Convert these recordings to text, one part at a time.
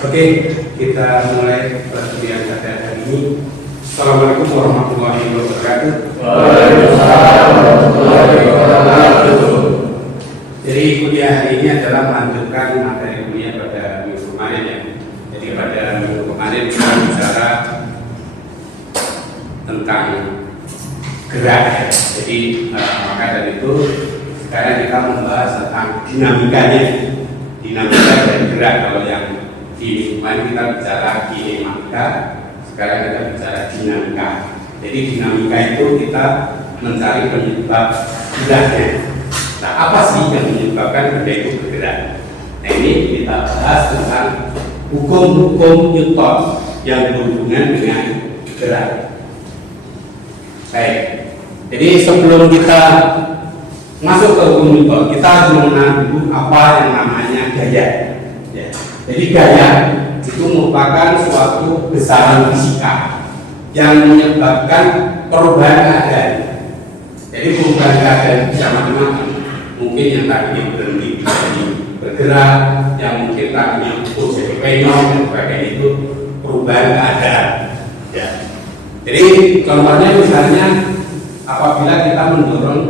Oke, kita mulai pertemuan pada hari ini. Assalamualaikum warahmatullahi wabarakatuh. Waalaikumsalam warahmatullahi wabarakatuh. Jadi kuliah hari ini adalah melanjutkan materi kuliah pada minggu kemarin ya. Jadi pada minggu kemarin kita bicara tentang gerak ya. Jadi maka dari itu sekarang kita membahas tentang dinamika dari gerak. Kalau yang di kemarin kita bicara kinematika, sekarang kita bicara dinamika. Jadi dinamika itu kita mencari penyebab geraknya. Nah, apa sih yang menyebabkan benda itu bergerak? Nah, ini kita bahas tentang hukum-hukum Newton yang berhubungan dengan gerak. Baik. Jadi sebelum kita masuk ke hukum Newton, kita harus mengenal dulu apa yang namanya gaya. Ya. Jadi gaya itu merupakan suatu besaran fisika yang menyebabkan perubahan keadaan. Jadi perubahan keadaan bisa macam-macam. Mungkin yang tadinya berhenti jadi bergerak, yang mungkin tadinya ukur jadi penyok dan sebagainya, itu perubahan keadaan. Ya. Jadi contohnya misalnya apabila kita mendorong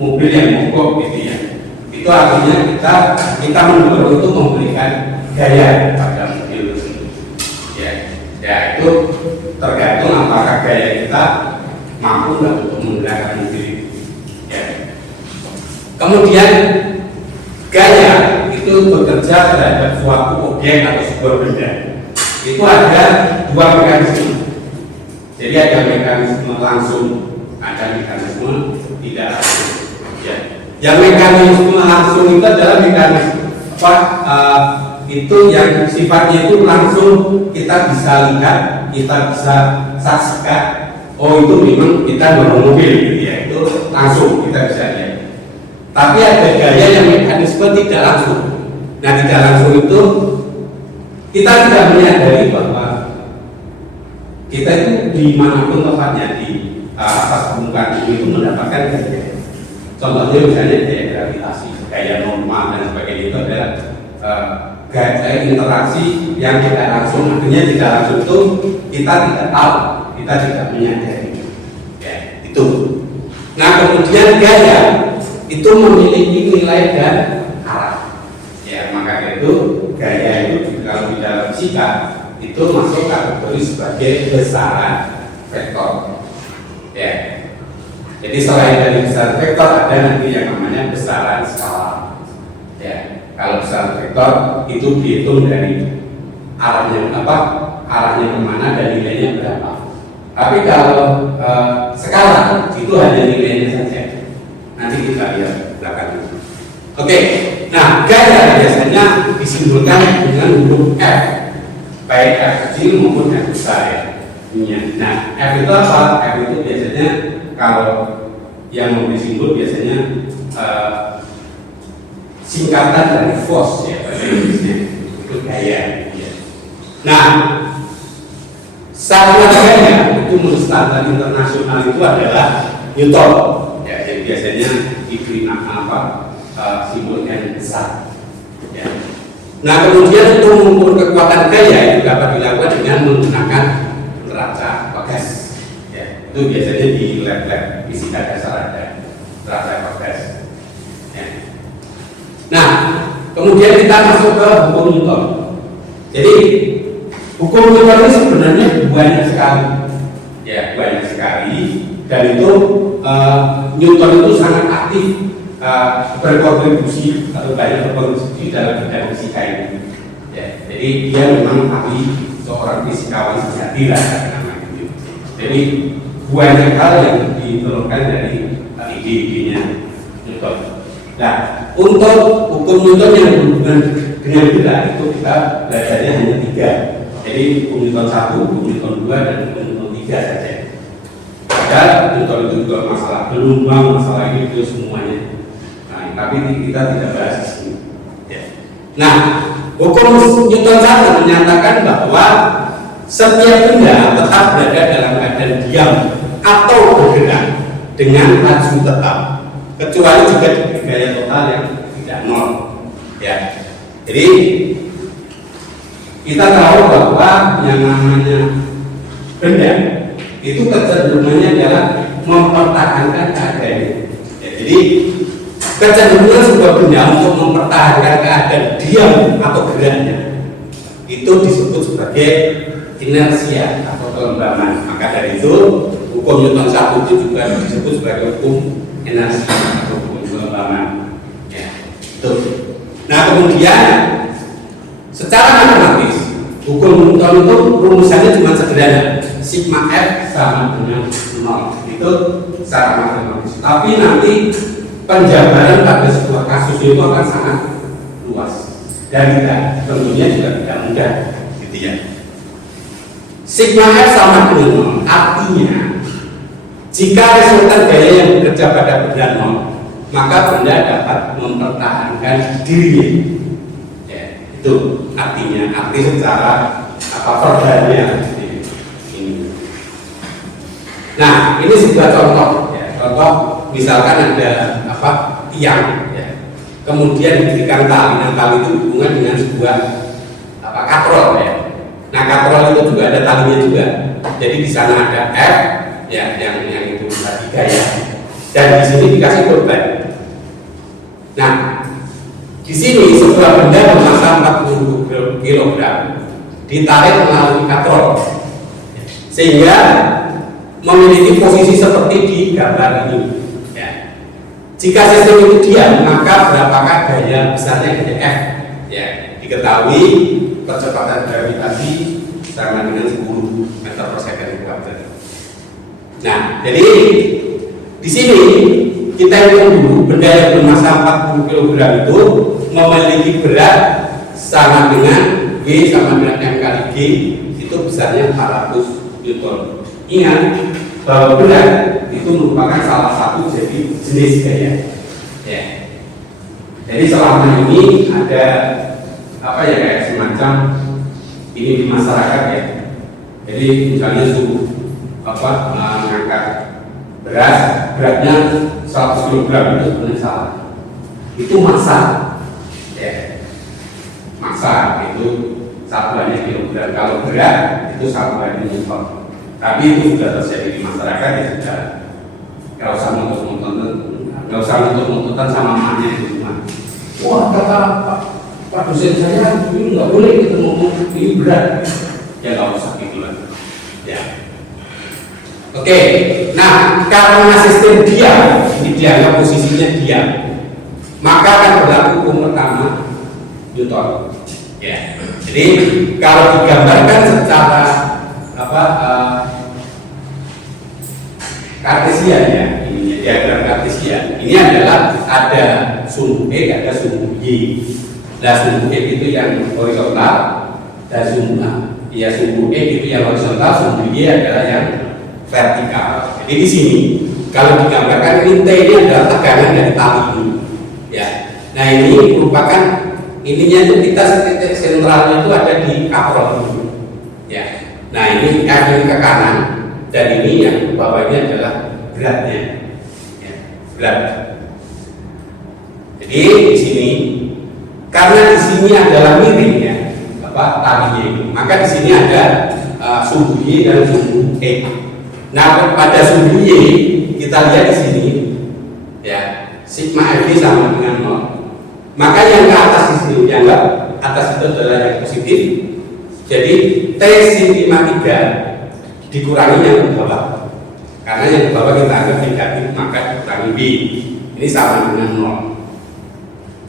mobil yang mogok gitu ya, itu artinya kita mendorong untuk memberikan gaya pada mobil tersebut. Ya itu tergantung apakah gaya kita mampu nggak untuk menggerakkan mobil itu. Ya. Kemudian gaya itu bekerja terhadap suatu objek atau sebuah benda. Itu ada dua mekanisme. Jadi ada mekanisme langsung, ada mekanisme tidak langsung. Ya. Yang mekanisme langsung itu adalah mekanisme itu yang sifatnya itu langsung kita bisa lihat, kita bisa saksikan. Oh itu memang kita dorong mobil, gitu ya. Itu langsung kita bisa lihat. Tapi ada gaya yang mekanisme tidak langsung. Nah tidak langsung itu kita tidak menyadari bahwa kita itu dimanapun tempatnya di atas permukaan bumi itu mendapatkan gaya. Contohnya misalnya gaya gravitasi, gaya normal dan sebagainya itu adalah gaya interaksi yang tidak langsung. Artinya tidak langsung itu kita tidak tahu, kita tidak menyadari. Ya, itu. Nah kemudian gaya itu memiliki nilai dan arah. Ya maka itu gaya itu kalau di dalam fisika itu masuk kategori sebagai besaran vektor. Ya. Jadi selain dari besaran vektor ada nanti yang namanya besaran skalar. Ya. Kalau besaran vektor itu dihitung dari arahnya arahnya kemana dan nilainya berapa. Tapi kalau skala itu hanya nilainya saja. Nanti kita lihat belakang. Oke. Nah gaya biasanya disimbolkan dengan huruf F, baik F kecil maupun F besar ya. Nah F itu apa? F itu biasanya kalau yang memberi simbol biasanya singkatan dari force ya, bahasa Inggrisnya itu gaya. Ya. Nah, standar gaya itu menurut standar internasional itu adalah Newton. Ya, jadi biasanya diberi nama simbol N besar. Ya. Nah, kemudian untuk mengukur kekuatan gaya itu dapat dilakukan dengan menggunakan neraca Poincare. Ya, itu biasanya di lab-lab fisika dasar ada neraca Poincare. Nah, kemudian kita masuk ke hukum Newton. Jadi, hukum Newton ini sebenarnya banyak sekali. Ya, banyak sekali. Dan itu Newton itu sangat aktif berkontribusi atau banyak berkontribusi dalam bidang fisika ini. Ya, jadi dia memang ahli seorang fisikawan sejati lah namanya. Jadi banyak hal yang ditelurkan dari ide-idenya Newton. Nah, untuk hukum Newton yang berhubungan dengan gerak itu kita belajarnya hanya 3. Jadi hukum Newton 1, hukum Newton 2, dan hukum Newton 3 saja. Padahal Newton itu juga masalah gelombang, masalah itu semuanya. Nah, tapi kita tidak bahas di sini. Ya. Nah, hukum Newton 1 menyatakan bahwa setiap benda tetap berada dalam keadaan diam atau bergerak dengan laju tetap, kecuali juga di gaya total yang tidak nol. Ya, jadi Kita tahu bahwa yang namanya benda itu kecenderungannya adalah mempertahankan keadaannya. Ya, jadi kecenderungan sebuah benda untuk mempertahankan keadaan diam atau geraknya itu disebut sebagai inersia atau kelembaban. Maka dari itu hukum Newton 1 itu juga disebut sebagai hukum inersia atau hukum kelembaban. Ya, itu. Nah kemudian secara matematis hukum Newton itu rumusannya cuma sederhana, sigma F sama dengan 0. Itu secara matematis. Tapi nanti penjabaran pada sebuah kasus itu akan sangat luas dan tentunya juga tidak mudah, gitu ya. Sigma F sama dengan 0 artinya jika resultan gaya yang bekerja pada benda 0, maka benda dapat mempertahankan dirinya. Ya, itu artinya, arti secara verbalnya ini. Nah, ini sebuah contoh. Ya, contoh misalkan ada tiang, ya. Kemudian diberikan tali, dan tali itu hubungan dengan sebuah katrol, ya. Nah, katrol itu juga ada talinya juga. Jadi di sana ada F, ya, yang itu tadi gaya, dan di sini dikasih beban. Nah, di sini sebuah benda bermassa 40 kg ditarik melalui katrol, sehingga memiliki posisi seperti di gambar ini. Jika sistem itu diam, maka berapakah gaya besarnya gaya F? Ya, diketahui percepatan gravitasi sama dengan 10 meter per second kuadrat. Nah, jadi di sini kita hitung dulu benda yang bermassa 40 kg itu memiliki berat sama dengan V sama dengan M kali G, itu besarnya 400 Newton. Ingat bahwa berat itu merupakan salah satu jadi jenis gaya. Ya. Jadi selama ini ada kayak semacam ini di masyarakat, ya. Jadi misalnya suruh mengangkat beratnya 100 kg itu sebenarnya salah. Itu massa, ya. Massa itu satuannya kilogram. Kalau berat itu satuannya Newton. Tapi itu sudah terjadi di masyarakat, ya sudah. Kalau usah nuntut-nuntutan sama emaknya di rumah. Wah, kata Pak dosen saya ini nggak boleh kita ngomong ini berat. Ya nggak usah gitu lah. Ya. Oke. Nah, karena sistem diam, ini dianggap posisinya diam, maka akan berlaku hukum pertama Newton. Ya. Jadi kalau digambarkan secara Kartesian, ya, ini diagram Kartesian. Ini adalah ada sumbu X, ada sumbu Y. Nah, sumbu X itu yang horizontal, dan sumbu X itu yang horizontal, sumbu Y adalah yang vertikal. Jadi di sini kalau digambarkan ini T ini adalah tegangan dari tali ini. Ya. Nah, ini merupakan ininya itu kita titik sentralnya itu ada di kaprol ini. Ya. Nah, ini F ini ke kanan, dan ini yang ke bawahnya adalah beratnya, ya, berat. Jadi di sini karena di sini adalah miring, ya, talinya ini, maka di sini ada sumbu Y dan sumbu X. Nah, pada sumbu Y kita lihat di sini, ya, sigma F sama dengan 0. Maka yang ke atas di sini dianggap atas itu adalah yang positif. Jadi T sin 53 dikurangi yang ke bawah, karena yang ke bawah kita anggap negatif, maka dikurangi B, ini sama dengan 0.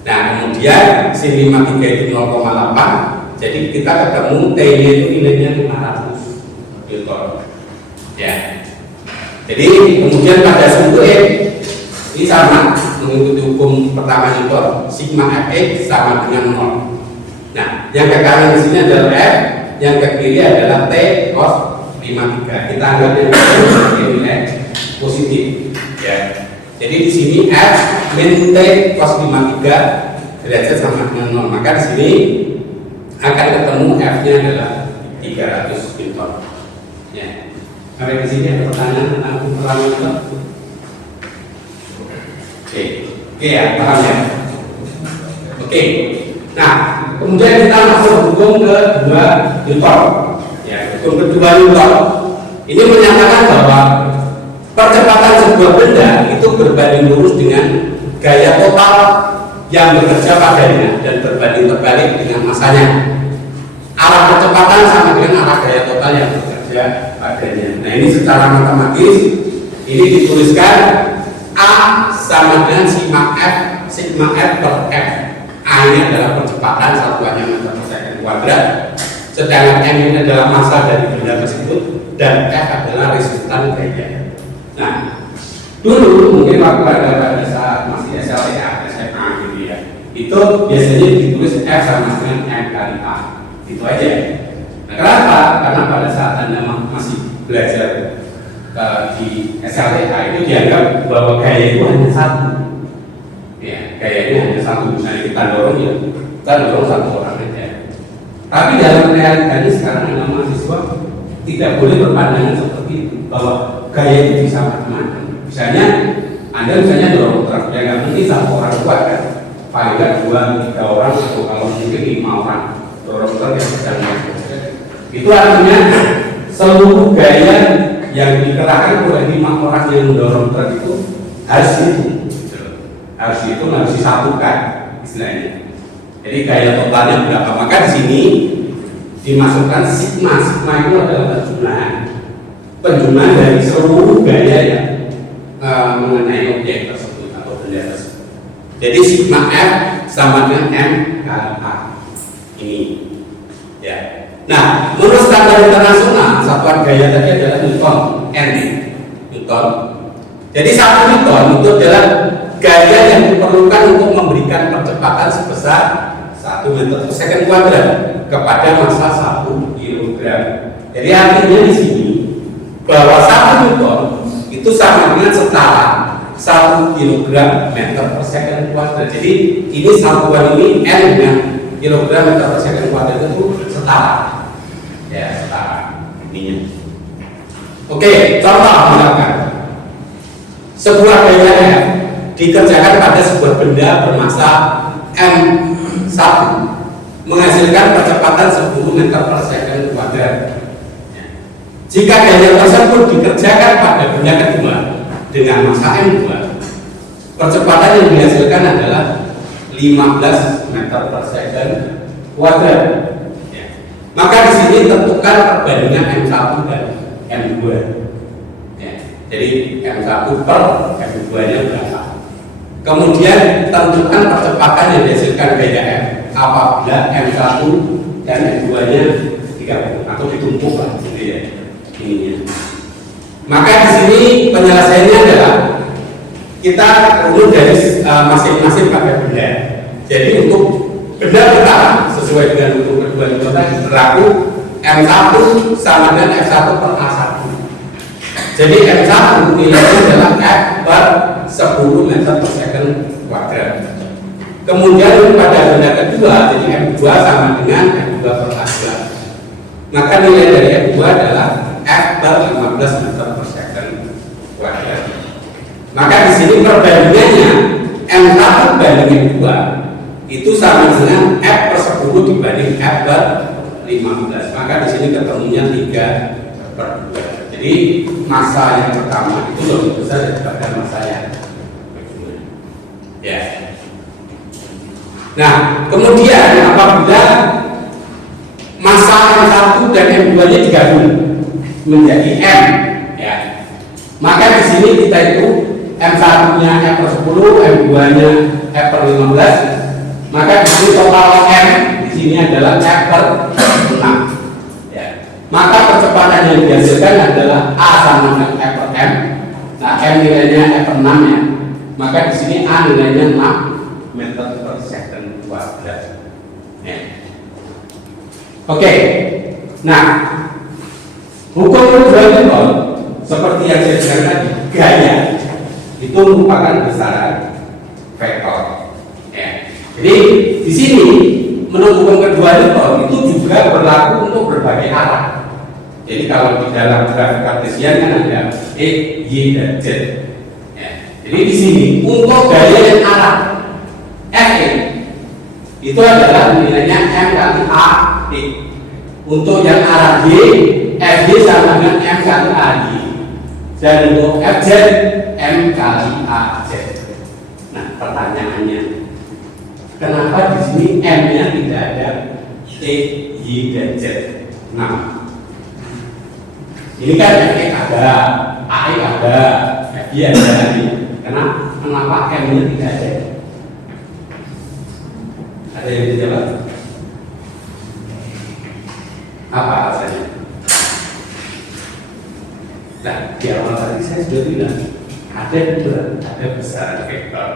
Nah, kemudian sin 53 itu 0,8, jadi kita ketemu T nya itu nilainya 500 Newton. Ya. Jadi kemudian pada sumbu X ini sama mengikuti hukum pertama Newton, sigma Fx sama dengan 0. Nah, yang ke kanan di sini adalah F, yang ke kiri adalah T cos 53. Kita anggap yang sebagai nilai positif. Ya. Jadi di sini F min T cos 53 derajat sama dengan 0. Maka di sini akan ketemu F-nya adalah 300 Newton. Ya. Sampai di sini ada pertanyaan tentang ukuran Newton. Oke, ya, paham ya. Oke. Nah, kemudian kita masuk hukum kedua Newton. Ya, hukum kedua Newton ini menyatakan bahwa percepatan sebuah benda itu berbanding lurus dengan gaya total yang bekerja padanya dan berbanding terbalik dengan masanya. Arah kecepatan sama dengan arah gaya total yang bekerja padanya. Nah, ini secara matematis ini dituliskan A sama dengan sigma F per F. A ini adalah percepatan, satuannya meter per second kuadrat, sedangkan M ini adalah massa dari benda tersebut, dan F adalah resultan gaya. Nah, dulu mungkin waktu pada saat masih SLTA, SMA gitu ya, itu biasanya ditulis F sama dengan M kali A, itu aja. Nah, kenapa? Karena pada saat Anda masih belajar di SLTA itu dianggap bahwa gaya itu hanya satu. Ya, gayanya hanya satu. Misalnya kita dorong ya, kita dorong satu orang aja. Tapi dalam realitanya sekarang anak mahasiswa tidak boleh berpandangan seperti itu, bahwa gaya itu bisa macam-macam. Misalnya Anda dorong truk, ya nggak mungkin satu orang kuat kan, paling nggak 2-3 orang atau kalau mungkin 5 orang dorong truk yang sedang naik. Itu artinya seluruh gaya yang dikerahkan oleh 5 orang yang mendorong truk itu harus disatukan istilahnya. Jadi gaya totalnya berapa? Maka di sini dimasukkan sigma. Sigma itu adalah penjumlahan dari seluruh gaya yang mengenai objek tersebut atau benda tersebut. Jadi sigma F sama dengan M kali A ini. Ya. Nah, menurut standar internasional satuan gaya tadi adalah Newton, N. Newton. Jadi 1 Newton itu adalah gaya yang diperlukan untuk memberikan percepatan sebesar 1 meter per second kuadrat kepada massa 1 kilogram. Jadi artinya di sini bahwa 1 Newton itu sama dengan setara 1 kilogram meter per second kuadrat. Jadi ini satuan ini N dengan kilogram meter per second kuadrat itu setara. Ya, setara ininya. Oke, contoh misalkan sebuah gaya F dikerjakan pada sebuah benda bermassa M1 menghasilkan percepatan 10 meter per second kuadrat. Jika gaya tersebut dikerjakan pada benda kedua dengan massa M2, percepatan yang dihasilkan adalah 15 meter per second kuadrat. Maka di sini tentukan perbandingan M1 dan M2. Jadi M1 per M2 nya berapa? Kemudian tentukan percepatan yang dihasilkan gaya F apabila M1 dan M2 nya 30 atau ditumpuk lah gitu ya. Ininya. Maka di sini penyelesaiannya adalah kita runut dari masing-masing pakai benda. Jadi untuk benda pertama sesuai dengan hukum kedua itu tadi berlaku M1 sama dengan F1 per A1. Jadi M1 nilainya adalah F per 10 meter per second kuadrat. Kemudian pada benda kedua, jadi M2 sama dengan M2 per A2. Maka nilai dari M2 adalah F per 15 meter per second kuadrat. Maka di sini perbandingannya M1 banding M2 itu sama dengan F per 10 dibanding F per 15. Maka di sini ketemunya 3 per 2. Jadi massa yang pertama itu lebih besar daripada massa yang kedua. Ya. Nah, kemudian apabila massa M1 dan M2 nya digabung menjadi M, ya, maka di sini kita itu M1 nya F per 10, M2 nya F per 15, maka di sini total M di sini adalah F per 6. Maka percepatan yang dihasilkan adalah A sama dengan F per M. Nah, M nilainya F per 6 ya. Maka di sini A nilainya 6 meter per second kuadrat. Ya. Oke. Nah, hukum kedua Newton seperti yang saya bilang tadi, gaya itu merupakan besaran vektor. Ya. Jadi di sini menurut hukum kedua Newton itu juga berlaku untuk berbagai arah. Jadi kalau di dalam grafik kartesian kan ada Y, dan Z. Ya. Jadi di sini untuk gaya yang arah F itu adalah nilainya M kali A X. Untuk yang arah G, FY sama dengan M kali AY. Dan untuk FZ, M kali AZ. Nah, pertanyaannya, kenapa di sini M-nya tidak ada X, Y, dan Z? Nah, ini kan Fx ada, Ax ada, Fy ada. Kenapa M-nya tidak ada? Ada yang dijawab? Apa alasannya? Nah, di awal tadi saya sudah bilang ada besaran vektor,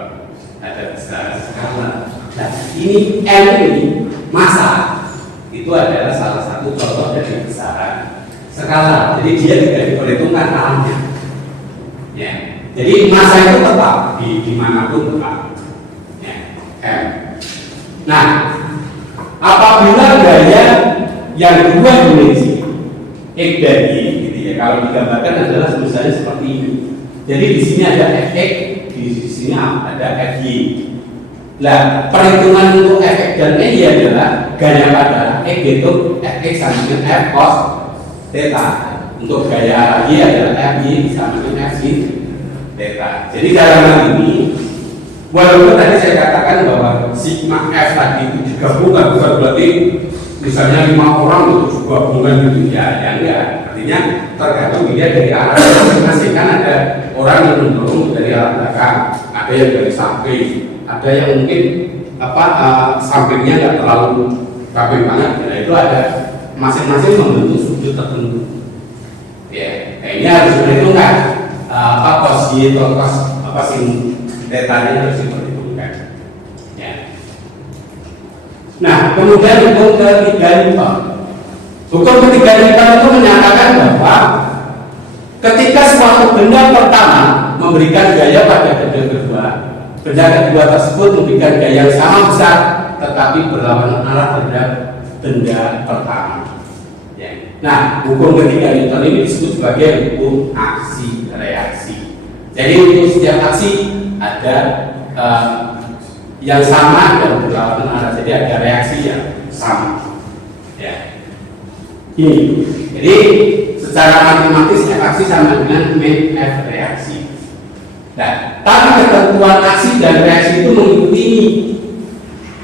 ada besaran skala. Nah, ini M ini massa itu adalah salah satu contoh dari besaran skala. Jadi dia tidak diperhitungkan arahnya. Ya. Jadi massa itu tetap di manapun tetap. Ya. M. Nah, apabila gaya yang dua dimensi X dan Y, gitu ya, kalau digambarkan adalah misalnya seperti ini. Jadi di sini ada Fx, di sini ada Fy. Nah, perhitungan untuk Fx dan Y adalah gaya pada X itu Fx sama dengan F cos theta. Untuk gaya Y adalah Fy sama dengan F sin theta. Jadi dalam hal ini, walaupun tadi saya katakan bahwa sigma F tadi itu digabungkan, bukan berarti misalnya 5 orang itu juga gabungan gitu ya enggak. Artinya tergantung dia dari arah masing-masing. Kan ada orang yang mendorong dari arah belakang, ada yang dari samping, ada yang mungkin sampingnya nggak terlalu samping banget. Nah, itu ada masing-masing membentuk sudut tertentu. Ya, ini harus diperhitungkan cos Y atau cos sin theta-nya harus diperhitungkan. Ya. Nah, kemudian hukum ketiga Newton. Hukum ketiga Newton itu menyatakan bahwa ketika suatu benda pertama memberikan gaya pada benda kedua tersebut memberikan gaya yang sama besar, tetapi berlawanan arah terhadap benda pertama. Ya. Nah, hukum ketiga Newton ini disebut sebagai hukum aksi reaksi. Jadi untuk setiap aksi ada yang sama dan berlawanan arah, jadi ada reaksi yang sama. Ya. Ini. Jadi secara matematis F aksi sama dengan min F reaksi. Nah, tapi ketentuan aksi dan reaksi itu mengikuti ini.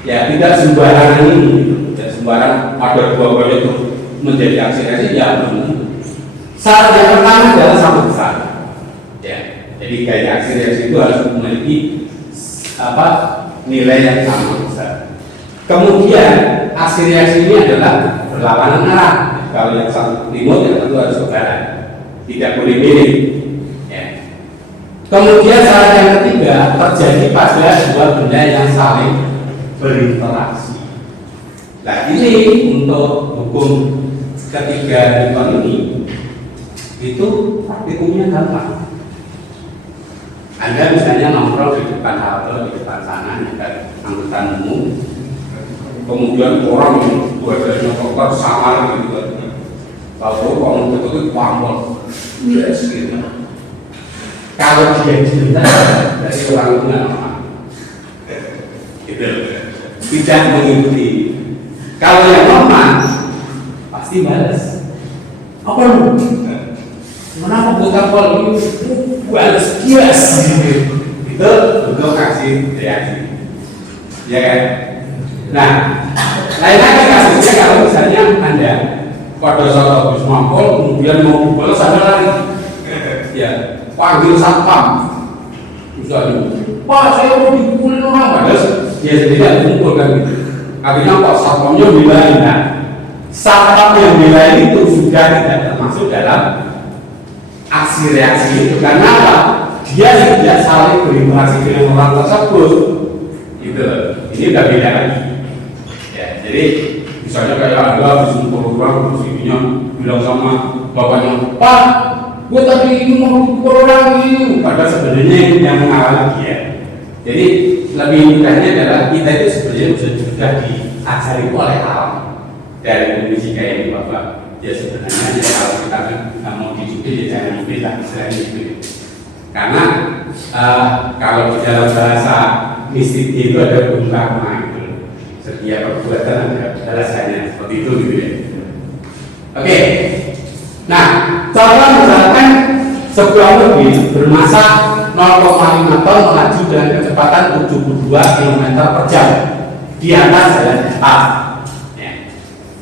Ya, tidak sembarangan ini. Tidak sembarang ada dua gaya itu menjadi aksi reaksi ya belum. Syarat yang pertama adalah sama besar. Ya. Jadi gaya aksi reaksi itu harus memiliki nilai yang sama besar. Kemudian aksi reaksi ini adalah berlawanan arah. Kalau yang satu timur yang tentu harus ke barat, tidak boleh miring. Ya. Kemudian syarat yang ketiga terjadi pada dua benda yang saling berinteraksi. Nah, ini untuk hukum ketiga Newton ini itu praktikumnya gampang. Anda misalnya nongkrong di depan halte, di depan sana, dekat angkutan umum, kemudian orang yang wajahnya kotor samar gitu kan, lalu orang itu pampol, yes gitu. Kalau dia cerita dari orang itu nggak apa, gitu, tidak mengikuti. Kalau yang normal pasti balas. Apa lu? Kenapa bukan pol ini? Balas yes. Itu untuk aksi reaksi, ya kan? Nah, lain lagi kasusnya kalau misalnya Anda pada saat habis mampol kemudian mau balas Anda lari, ya panggil satpam, misalnya, Pak saya mau dipukulin orang, balas dia sendiri tidak dikumpul kan gitu. Akhirnya Pak satpamnya bilang, nah satpam yang bilang itu sudah tidak termasuk dalam aksi reaksi itu. Karena apa? Dia tidak saling berinteraksi dengan orang tersebut, gitu. Ini udah beda lagi. Ya, jadi misalnya kayak Anda habis ngumpul orang terus ibunya bilang sama bapaknya, Pak, gue tadi ini mau ngumpul orang ini, padahal sebenarnya yang mengalami dia. Jadi lebih mudahnya adalah kita itu sebenarnya sudah diajari oleh alam dari kondisi kayak ini bapak. Ya sebenarnya ya kalau kita nggak mau dicubit ya jangan dicubit lah, istilahnya itu. Karena kalau di dalam bahasa mistik itu ada bung karma itu. ya perbuatan ada alasannya seperti itu gitu ya. Oke. Nah, contoh misalkan sebuah mobil bermassa 0,5 ton melaju dengan kecepatan 72 km per jam di atas jalan cepat. Ya.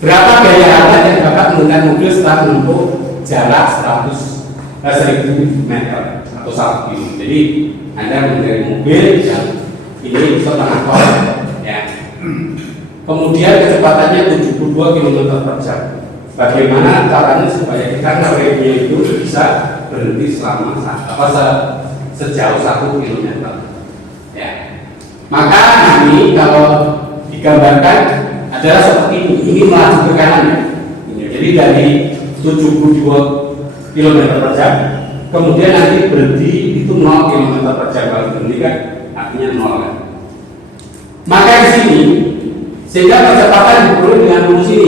Berapa gaya alat yang dapat menggunakan mobil setelah menempuh jarak 1000 meter atau 1 km. Jadi Anda menggunakan mobil yang ini setengah ton, ya. Kemudian kecepatannya 72 km per jam. Bagaimana caranya supaya kita ngeremnya itu bisa berhenti selama sejauh 1 km? Ya. Maka ini kalau digambarkan adalah seperti ini melaju ke kanan. Ya. Jadi dari 72 km per jam, kemudian nanti berhenti itu 0 km per jam. Kalau berhenti kan artinya 0 kan. Maka di sini sehingga kecepatan diukur dengan rumus ini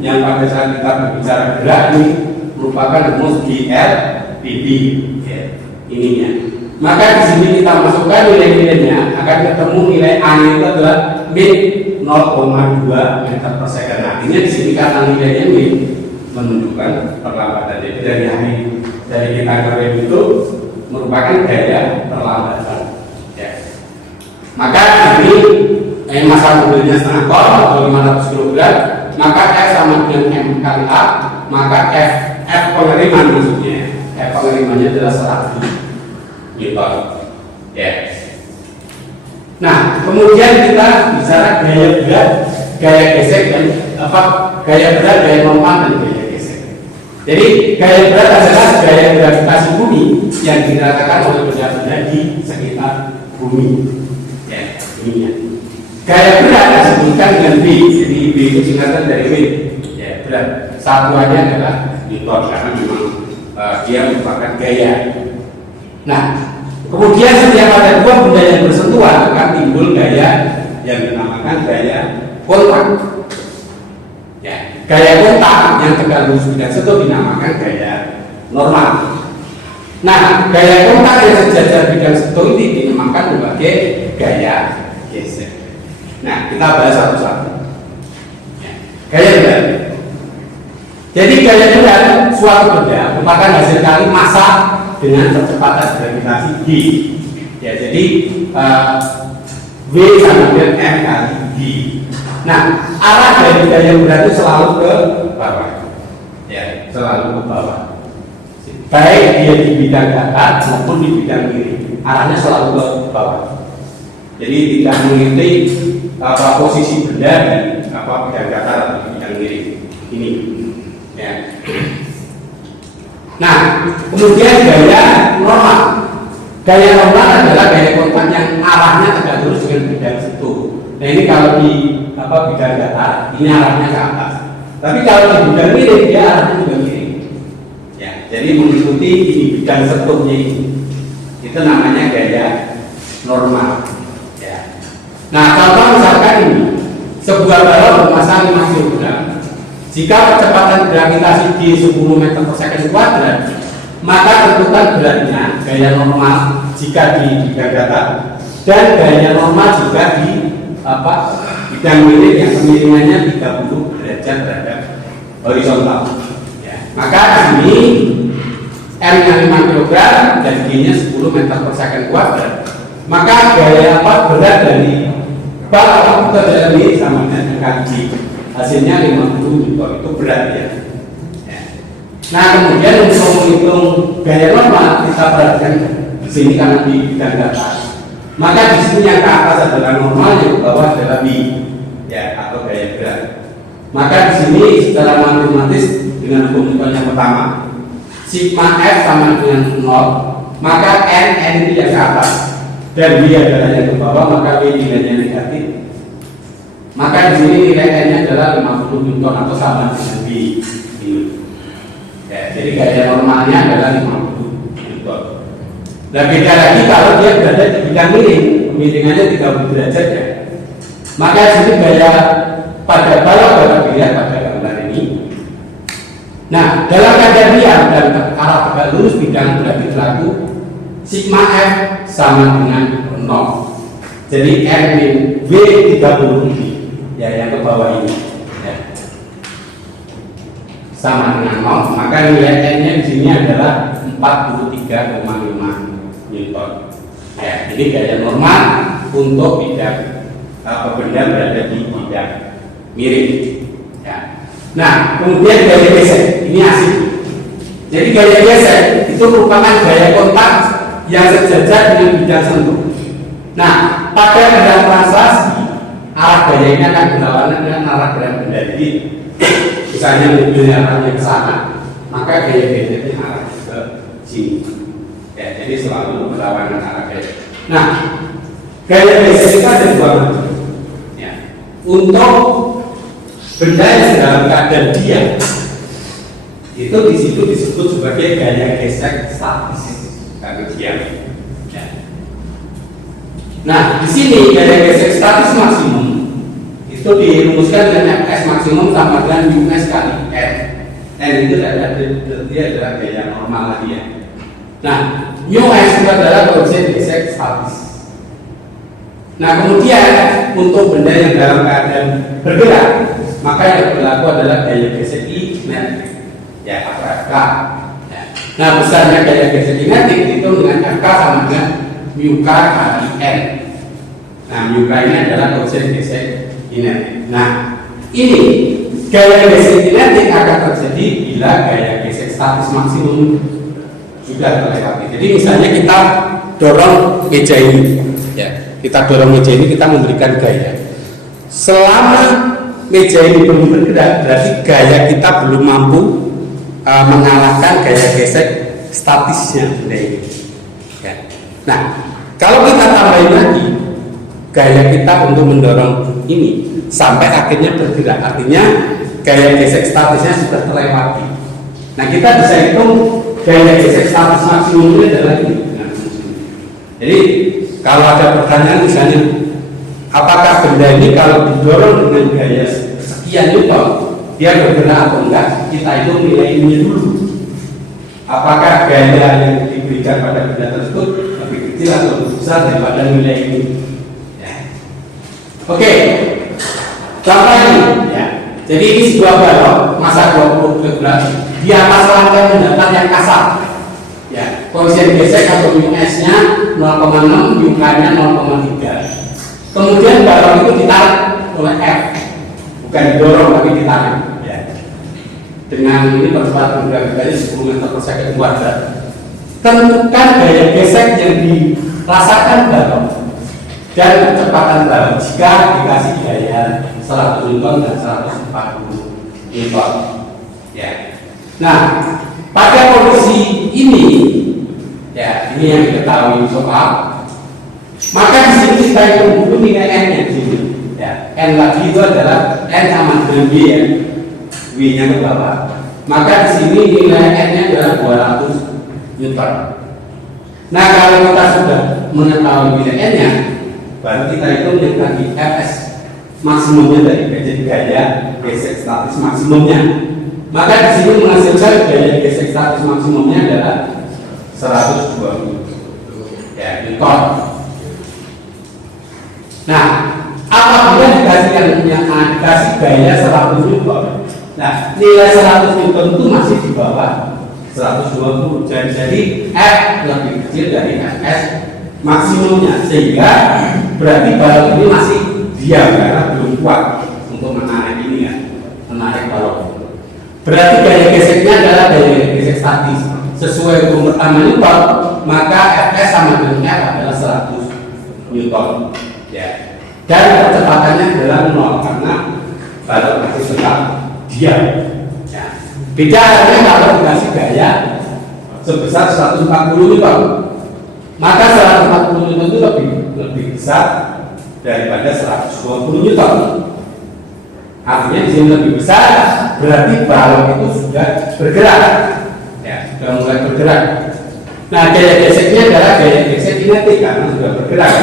yang pada saat kita berbicara gerak ini merupakan rumus GL dB ya, ininya. Maka di sini kita masukkan nilai-nilainya akan ketemu nilai A itu adalah min 0,2 meter per second. Artinya di sini karena nilainya min menunjukkan perlambatan. Jadi dari kita ngerem itu merupakan gaya perlambatan. Ya. Maka ini massa mobilnya setengah ton atau 500 kg, maka F sama dengan M kali A, maka F pengiriman maksudnya, F pengirimannya adalah 100 Newton. Ya. Nah, kemudian kita bicara gaya berat, gaya gesek dan gaya berat, gaya normal dan gaya gesek. Jadi gaya berat adalah gaya gravitasi bumi yang dirasakan oleh benda-benda di sekitar bumi. Ya, ininya. Gaya berat disebutkan dengan B, jadi B itu singkatan dari W. Ya, berat. Satuannya adalah Newton karena memang dia merupakan gaya. Nah, kemudian setiap ada dua benda yang bersentuhan akan timbul gaya yang dinamakan gaya kontak. Ya, gaya kontak yang tegak lurus bidang sentuh dinamakan gaya normal. Nah, gaya kontak yang sejajar bidang sentuh ini dinamakan sebagai gaya gesek. Nah, kita bahas satu-satu. Ya. Gaya berat. Jadi gaya berat suatu benda merupakan hasil kali massa dengan kecepatan gravitasi G. Ya, jadi V sama dengan M kali G. Nah, arah dari gaya berat itu selalu ke bawah. Ya, selalu ke bawah. Baik dia di bidang datar maupun di bidang kiri, arahnya selalu ke bawah. Jadi tidak mengikuti posisi benda di bidang datar atau di bidang kiri ini. Ya. Nah, kemudian gaya normal. Gaya normal adalah gaya kontak yang arahnya tegak lurus dengan bidang sentuh. Nah, ini kalau di bidang datar, ini arahnya ke atas. Tapi kalau di bidang miring, dia arahnya juga miring. Ya, jadi mengikuti ini bidang sentuhnya ini. Itu namanya gaya normal. Nah, contoh misalkan ini, sebuah balon bermassa 5 kg. Jika kecepatan gravitasi di 10 meter per second kuadrat, maka tentukan beratnya gaya normal jika di bidang datar dan gaya normal jika di bidang miring yang kemiringannya 30 derajat terhadap horizontal. Ya. Maka di sini M nya 5 kg dan G nya 10 meter per second kuadrat. Maka gaya berat dari balon itu adalah ini sama dengan G, hasilnya 50 Newton, itu berat ya. Nah, kemudian untuk menghitung gaya normal kita perhatikan di sini karena di bidang datar. Maka di sini yang ke atas adalah normal, yang ke bawah adalah B, ya, atau gaya berat. Maka di sini secara matematis dengan hukum Newton yang pertama, sigma F sama dengan 0, maka N itu yang ke atas dan B adalah yang ke bawah, maka B nilainya negatif. Maka di sini nilai N-nya adalah 50 Newton atau sama dengan B ini. Ya, jadi gaya normalnya adalah 50 Newton. Nah, beda lagi kalau dia berada di bidang miring, kemiringannya 30 derajat ya. Maka di sini gaya pada balon dapat dilihat pada gambar ini. Nah, dalam keadaan diam dan arah tegak lurus bidang berarti berlaku sigma F sama dengan 0. Jadi R min V 30 ini. ya yang ke bawah ini ya. Sama dengan 0, maka nilai N-nya di sini adalah 43,5 Newton. Ya, jadi gaya normal untuk bidang benda berada di bidang miring. Ya. Nah, kemudian gaya gesek ini asik. Jadi gaya gesek itu merupakan gaya kontak yang sejajar dengan bidang sentuh. Nah, pada bidang translasi arah gaya ini akan berlawanan dengan arah gerak benda. Jadi misalnya mobilnya arahnya ke sana, maka gaya geseknya arah ke sini. Ya, jadi selalu berlawanan arah gaya. Nah, gaya gesek itu ada dua macam. Ya. Untuk benda yang dalam keadaan diam, itu di situ disebut sebagai gaya gesek statis karena diam. Ya. Nah, di sini gaya gesek statis maksimum itu dirumuskan dengan S maksimum sama dengan US kali N. N itu adalah gaya normal lagi ya. Nah, US itu adalah koefisien gesek statis. Nah, kemudian untuk benda yang dalam keadaan bergerak, maka yang berlaku adalah gaya gesek kinetik, ya FK. Ya. Nah, besarnya gaya gesek kinetik itu dengan FK sama dengan μk kali N. Nah, μk ini adalah koefisien gesek kinetik. Nah, ini gaya gesek kinetik akan terjadi bila gaya gesek statis maksimum sudah terlewati. Jadi misalnya kita dorong meja ini, ya, kita dorong meja ini, kita memberikan gaya. Selama meja ini belum bergerak, berarti gaya kita belum mampu mengalahkan gaya gesek statisnya benda ini. Ya. Nah, kalau kita tambahin lagi gaya kita untuk mendorong ini sampai akhirnya bergerak, artinya gaya gesek statisnya sudah terlewati. Nah, kita bisa hitung gaya gesek statis maksimum ini adalah ini. Jadi kalau ada pertanyaan misalnya, apakah benda ini kalau didorong dengan gaya sekian Newton dia bergerak atau enggak, kita hitung nilai ini dulu. Apakah gaya yang diberikan pada benda tersebut lebih kecil atau lebih besar daripada nilai ini? Ya. Oke, contoh ini ya. Jadi ini sebuah balok massa 20 kg di atas lantai mendatar yang kasar. Ya, koefisien gesek atau μs-nya 0,6, μk-nya 0,3. Kemudian balok itu ditarik oleh F, bukan didorong tapi ditarik. Ya. Dengan ini percepatan gravitasi 10 meter per second kuadrat. Tentukan gaya gesek yang dirasakan balok dan kecepatan balok jika dikasih gaya 100 Newton dan 140 Newton. Ya. Nah, pada kondisi ini, ya ini yang diketahui soal, maka di sini kita hitung dulu nilai N-nya di sini. Ya, N lagi itu adalah N sama dengan W ya, W-nya ke bawah. Maka di sini nilai N-nya adalah 200 Newton. Nah, kalau kita sudah mengetahui nilai N-nya, baru kita hitung yang tadi Fs maksimumnya dari jadi gaya gesek statis maksimumnya. Maka di sini menghasilkan gaya gesek statis maksimumnya adalah 120 ya Newton. Nah, apabila dikasih gaya 100 Newton, nah nilai 100 Newton itu masih di bawah 120, jadi F lebih kecil dari Fs maksimumnya, sehingga berarti balok ini masih diam karena belum kuat untuk menarik ini ya, menarik balok. Berarti gaya geseknya adalah gaya gesek statis sesuai hukum pertama Newton, maka Fs sama dengan F adalah 100 Newton ya. Dan kecepatannya adalah 0 karena balok masih tetap diam ya. Beda halnya kalau dikasih gaya sebesar 140 Newton, maka 140 Newton itu lebih besar daripada 120 Newton. Artinya di sini lebih besar, berarti balok itu sudah bergerak, ya, sudah mulai bergerak. Nah, gaya geseknya adalah gaya gesek kinetik karena sudah bergerak.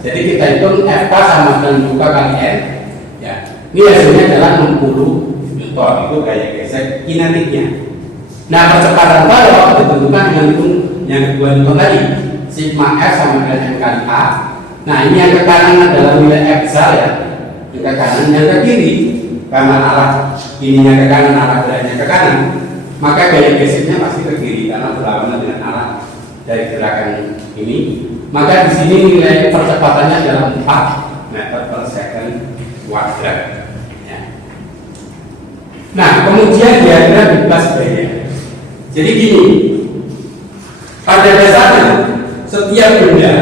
Jadi kita hitung Fk sama dengan μk kali N, ya. Ini hasilnya adalah 60 Newton, itu gaya gesek kinetiknya. Nah, percepatan balok ditentukan dengan hitung yang kedua Newton tadi, sigma F sama dengan M kali A. Nah, ini yang ke kanan adalah nilai F besar ya, ke kanan, yang ke kiri. Karena arah ininya ke kanan, arah geraknya ke kanan, maka gaya gesernya pasti ke kiri karena berlawanan dengan arah dari gerakan ini. Maka di sini nilai percepatannya adalah 4 meter per second kuadrat. Ya. Nah, kemudian diagram bebas gaya. Jadi gini, pada dasarnya setiap benda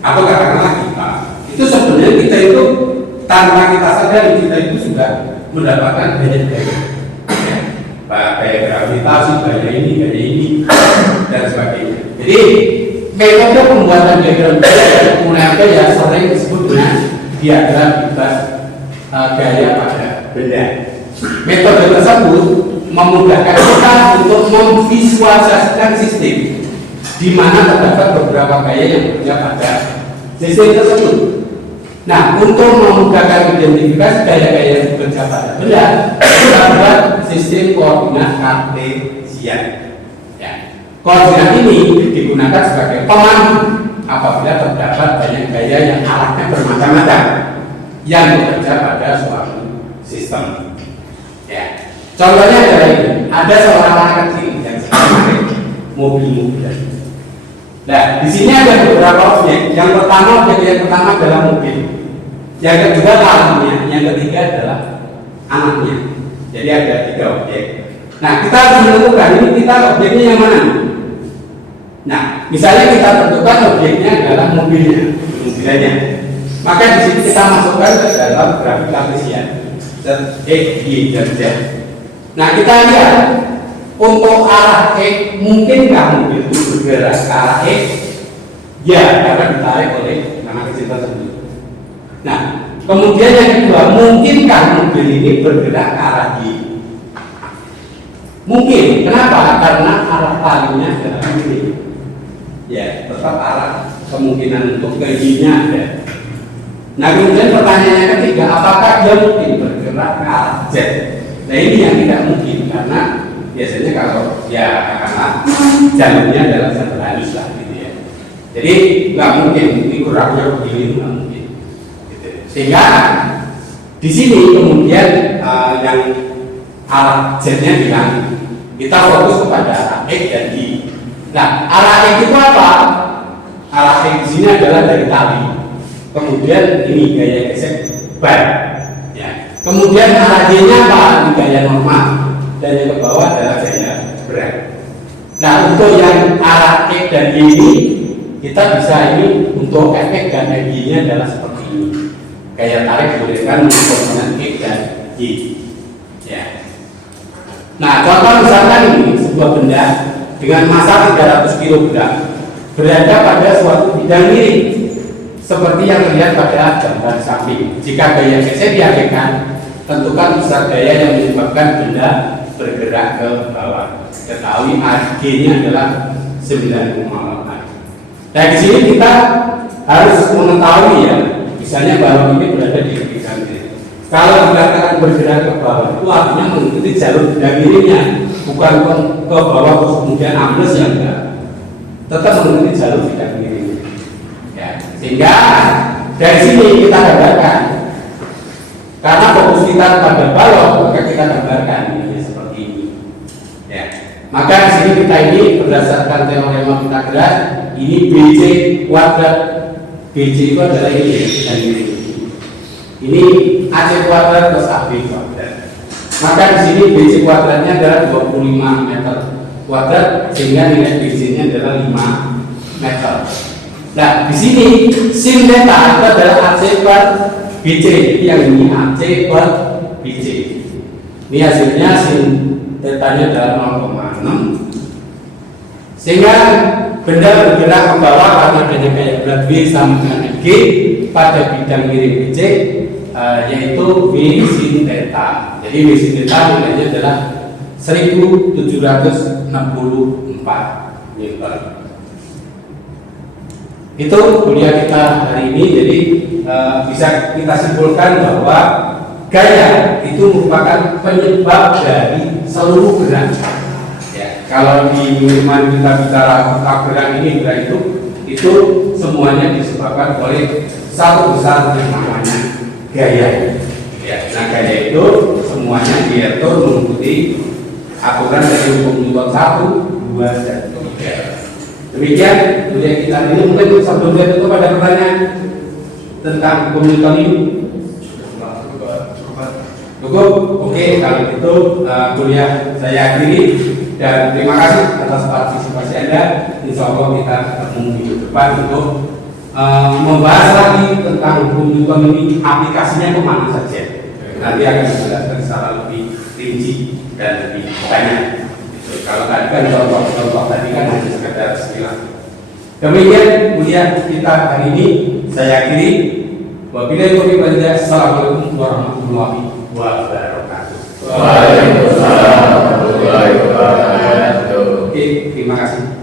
atau katakanlah kita itu sebenarnya kita itu tanpa kita sadari kita itu sudah mendapatkan gaya-gaya, ya, gaya gravitasi, gaya ini dan sebagainya. Jadi metode pembuatan diagram penggunaan gaya sering disebut dengan diagram bebas gaya pada benda. Metode tersebut memudahkan kita untuk memvisualisasikan sistem di mana terdapat beberapa gaya yang bekerja pada sistem tersebut. Nah, untuk memudahkan identifikasi gaya-gaya yang bekerja pada benda, kita buat sistem koordinat kartesian. Ya. Koordinat ini digunakan sebagai pemandu apabila terdapat banyak gaya yang arahnya bermacam-macam yang bekerja pada suatu sistem. Ya. Contohnya adalah ini, ada seorang anak kecil yang sedang menarik mobil-mobilan. Nah, di sini ada beberapa objek. Yang pertama adalah mobil. Yang kedua alatnya, yang ketiga adalah anaknya. Jadi ada 3 objek. Nah, kita harus menentukan ini kita objeknya yang mana. Nah, misalnya kita tentukan objeknya adalah mobilnya. Maka di sini kita masukkan ke dalam grafik kartesian. X, Y, dan Z. Nah, kita lihat untuk arah X, mungkinkah mobil itu bergerak ke arah X? Ya, karena ditarik oleh anak kecil tersebut. Nah, kemudian yang kedua, mungkinkah mobil ini bergerak ke arah Y? Mungkin. Kenapa? Karena arah palingnya adalah ini. Ya, tetap arah kemungkinan untuk ke Y-nya ada. Nah, kemudian pertanyaannya ketiga, apakah dia mungkin bergerak ke arah Z? Nah, ini yang tidak mungkin karena biasanya kalau ya karena jalurnya adalah jalur halus lah gitu ya. Jadi nggak mungkin ini kurangnya begini nggak mungkin. Gitu. Sehingga di sini kemudian yang arah Z-nya hilang, kita fokus kepada arah X dan Y. Nah, arah X itu apa? Arah X di sini adalah dari tali. Kemudian ini gaya gesek ban. Ya. Kemudian arah Y-nya apa? Ini gaya normal. Dan yang ke bawah adalah gaya berat. Nah, untuk yang arah X dan Y ini kita bisa ini untuk efek dan Y-nya adalah seperti ini. Gaya tarik diberikan dengan X dan Y. Ya. Nah, contoh misalkan ini sebuah benda dengan massa 300 kg berada pada suatu bidang miring seperti yang terlihat pada gambar samping. Jika gaya gesek dialihkan, tentukan pusat gaya yang menyebabkan benda bergerak ke bawah. Ketahui G-nya adalah 9,8. Nah, di sini kita harus mengetahui ya, misalnya balon ini berada di bidang miring. Kalau dikatakan bergerak ke bawah, itu artinya mengikuti jalur bidang miringnya, bukan ke bawah terus kemudian ambles ya enggak. Tetap mengikuti jalur bidang miringnya. Ya, sehingga dari sini kita gambarkan. Karena fokus kita pada balon, maka kita gambarkan ini seperti ini. Ya. Maka di sini kita ini berdasarkan teorema Pythagoras, ini BC kuadrat. BC itu adalah ini dan ini. Ini AC kuadrat plus AB kuadrat. Maka di sini BC kuadratnya adalah 25 meter kuadrat, sehingga nilai BC-nya adalah 5 meter. Nah, di sini sin theta itu adalah AC per BC, jadi yang ini AC per BC. Ini hasilnya sin tetanya adalah 0,6. Sehingga benda bergerak ke bawah karena adanya gaya berat V sama dengan G pada bidang miring BC, yaitu V sin theta. Jadi V sin theta nilainya adalah 1764 Newton. Itu kuliah kita hari ini. Jadi bisa kita simpulkan bahwa gaya itu merupakan penyebab dari seluruh gerak. Ya, kalau di ilmuwan kita bicara gerak ini, gerak itu semuanya disebabkan oleh satu besar yang namanya gaya. ketiga yaitu semuanya diatur mengikuti aturan dari hukum Newton 1, 2, dan 3. Demikian kuliah kita ini. Mungkin sebelum itu pada pertanyaan tentang hukum Newton ini. Cukup? Oke, kalau itu kuliah saya akhiri dan terima kasih atas partisipasi Anda. Insya Allah kita ketemu minggu depan untuk membahas lagi tentang hukum Newton ini, aplikasinya kemana saja. Nanti akan dijelaskan secara lebih rinci dan lebih banyak. Kalau tadi kan contoh tadi kan hanya sekedar sekilas. Demikian kuliah kita hari ini saya akhiri. Wabillahi taufiq wal hidayah. Assalamualaikum warahmatullahi wabarakatuh. Waalaikumsalam warahmatullahi wabarakatuh. Oke, terima kasih.